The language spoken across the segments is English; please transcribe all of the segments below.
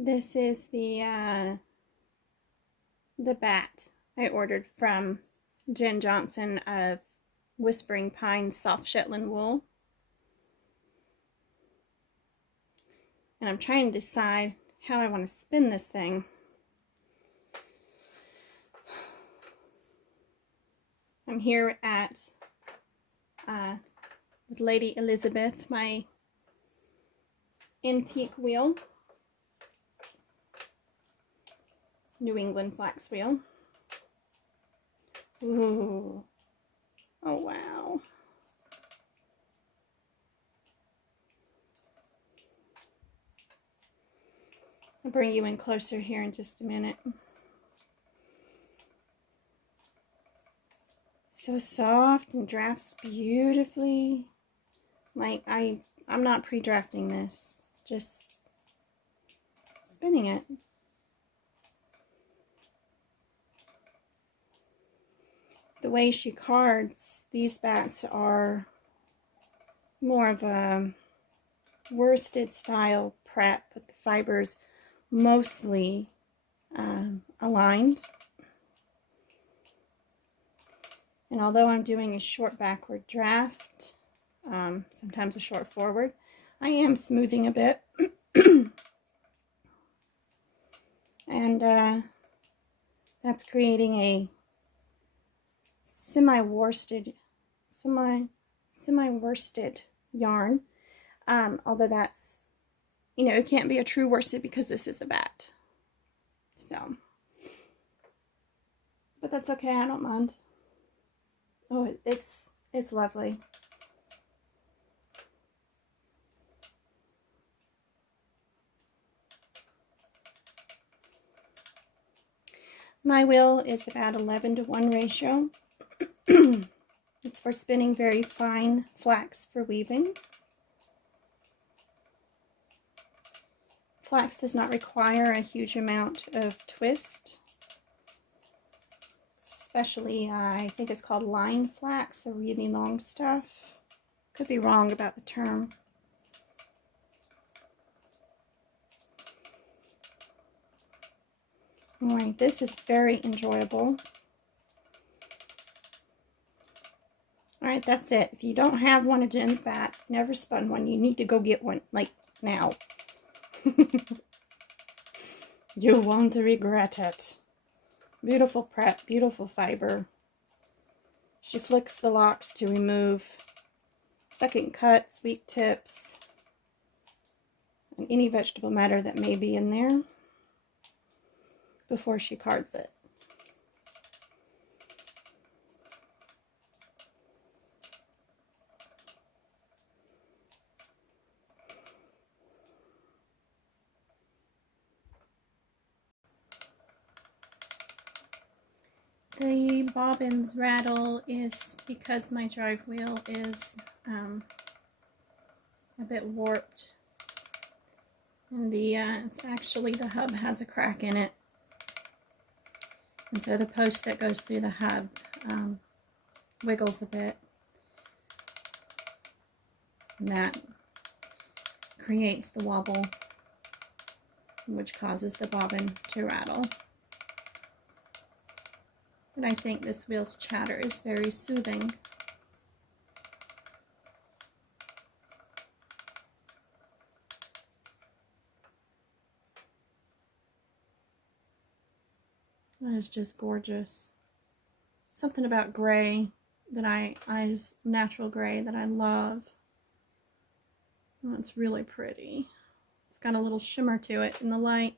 This is the batt I ordered from Jen Johnson of Whispering Pines Soft Shetland Wool. And I'm trying to decide how I want to spin this thing. I'm here at with Lady Elizabeth, my antique wheel. New England flax wheel. Ooh. Oh, wow. I'll bring you in closer here in just a minute. So soft and drafts beautifully. Like, I'm not pre-drafting this, just spinning it. The way she cards, these bats are more of a worsted style prep, with the fibers mostly aligned. And although I'm doing a short backward draft, sometimes a short forward, I am smoothing a bit. And that's creating a semi-worsted yarn. Although that's, it can't be a true worsted because this is a batt. So, but that's okay, I don't mind. Oh, it's lovely. My wheel is about 11-to-1 ratio. It's for spinning very fine flax for weaving. Flax does not require a huge amount of twist. Especially, I think it's called line flax, the really long stuff. Could be wrong about the term. Alright, this is very enjoyable. Alright, that's it. If you don't have one of Jen's bats, never spun one, you need to go get one, like, now. You won't regret it. Beautiful prep, beautiful fiber. She flicks the locks to remove second cuts, weak tips, and any vegetable matter that may be in there before she cards it. The bobbins rattle is because my drive wheel is a bit warped, and it's actually, the hub has a crack in it, and so the post that goes through the hub wiggles a bit, and that creates the wobble, which causes the bobbin to rattle. But I think this wheel's chatter is very soothing. That is just gorgeous. Something about gray that I just, natural gray, that I love. Oh, it's really pretty. It's got a little shimmer to it in the light.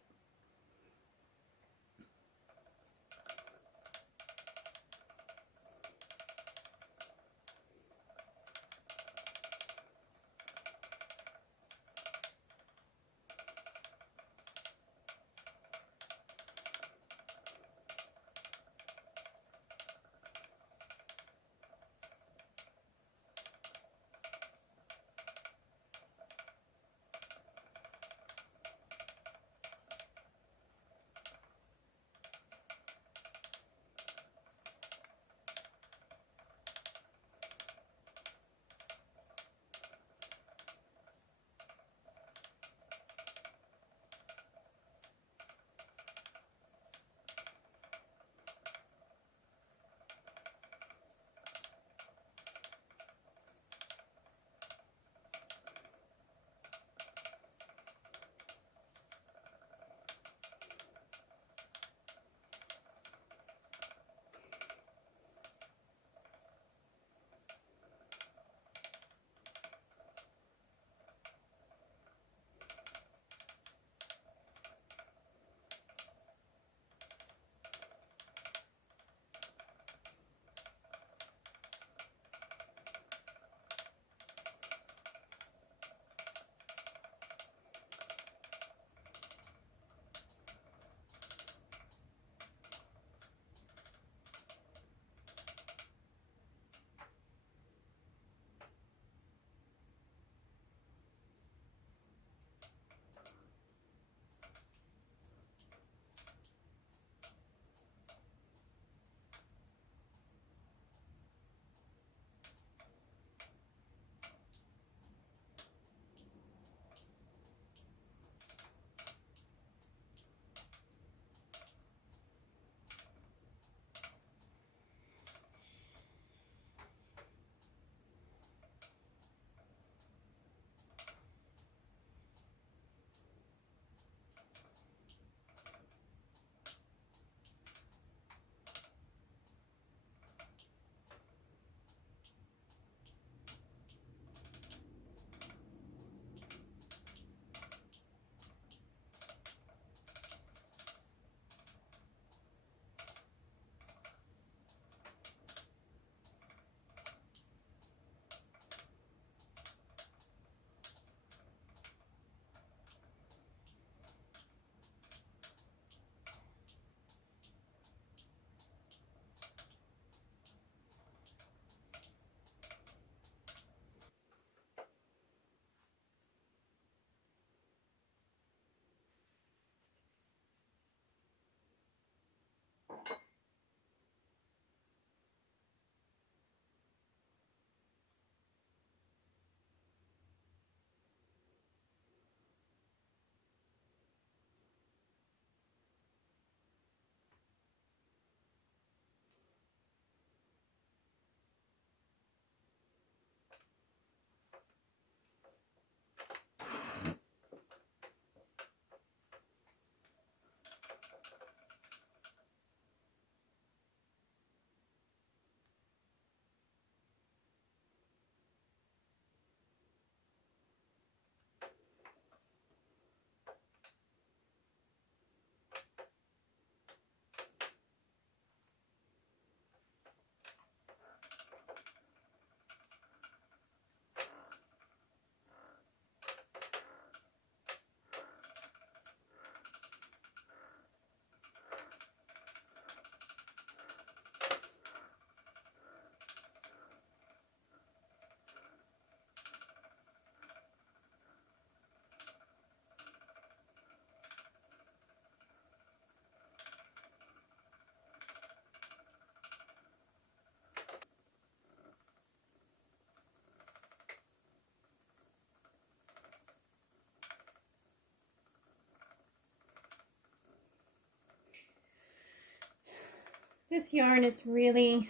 This yarn is really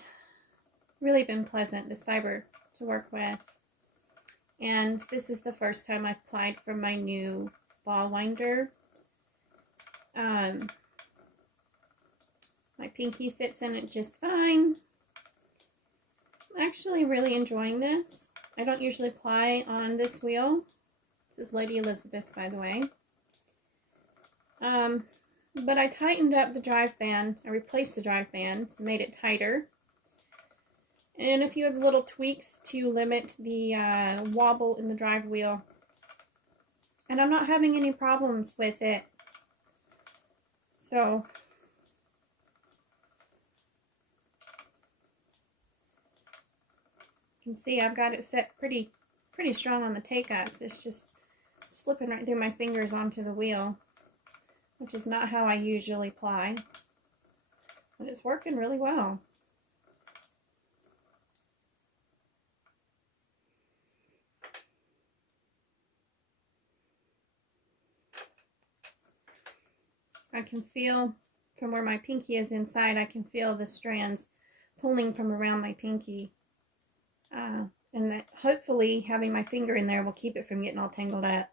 been pleasant, this fiber, to work with. And this is the first time I've plied from my new ball winder. My pinky fits in it just fine. I'm actually really enjoying this. I don't usually ply on this wheel. This is Lady Elizabeth, by the way. But I tightened up the drive band. I replaced the drive band, made it tighter. And a few of the little tweaks to limit the wobble in the drive wheel. And I'm not having any problems with it. So, you can see I've got it set pretty strong on the take-ups. It's just slipping right through my fingers onto the wheel, which is not how I usually ply. But it's working really well. I can feel from where my pinky is inside, I can feel the strands pulling from around my pinky. And that hopefully having my finger in there will keep it from getting all tangled up.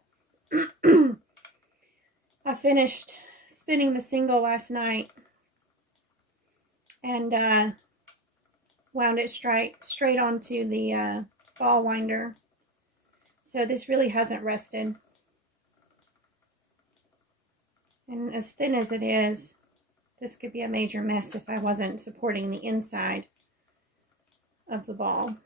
I finished spinning the single last night and wound it straight onto the ball winder. So this really hasn't rested. And as thin as it is, this could be a major mess if I wasn't supporting the inside of the ball.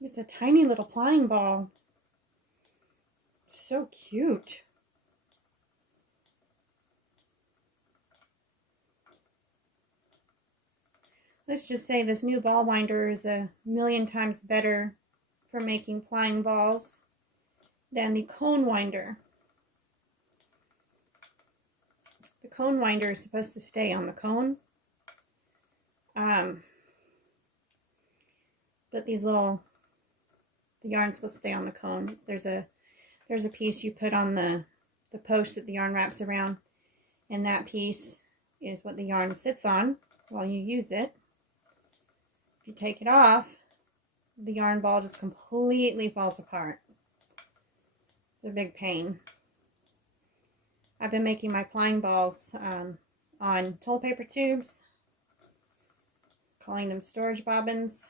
It's a tiny little plying ball. So cute. Let's just say this new ball winder is a million times better for making plying balls than the cone winder. The cone winder is supposed to stay on the cone. But the yarn's supposed to stay on the cone. There's a piece you put on the post that the yarn wraps around, and that piece is what the yarn sits on while you use it. If you take it off, the yarn ball just completely falls apart. It's a big pain. I've been making my plying balls on toilet paper tubes, calling them storage bobbins,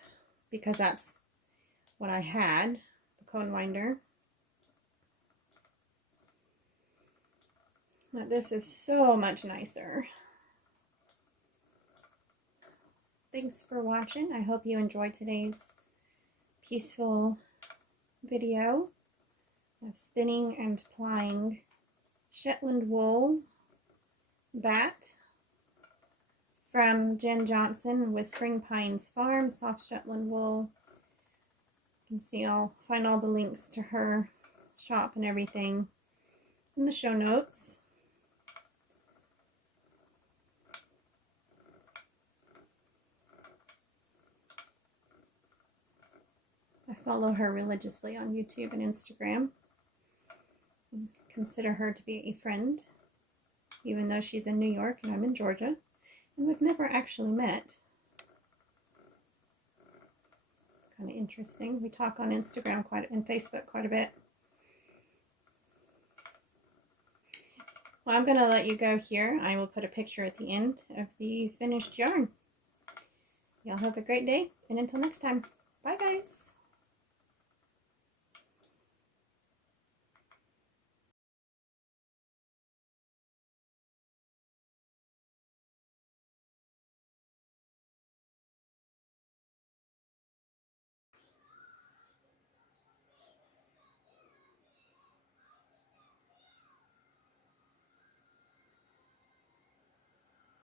because that's what I had, the cone winder. But this is so much nicer. Thanks for watching. I hope you enjoyed today's peaceful video of spinning and plying Shetland wool batt from Jen Johnson, Whispering Pines Farm, soft Shetland wool. You can see I'll find all the links to her shop and everything in the show notes. I follow her religiously on YouTube and Instagram. And consider her to be a friend, even though she's in New York and I'm in Georgia, and we've never actually met. Kind of interesting. We talk on Instagram and Facebook quite a bit. Well, I'm going to let you go here. I will put a picture at the end of the finished yarn. Y'all have a great day, and until next time, bye guys.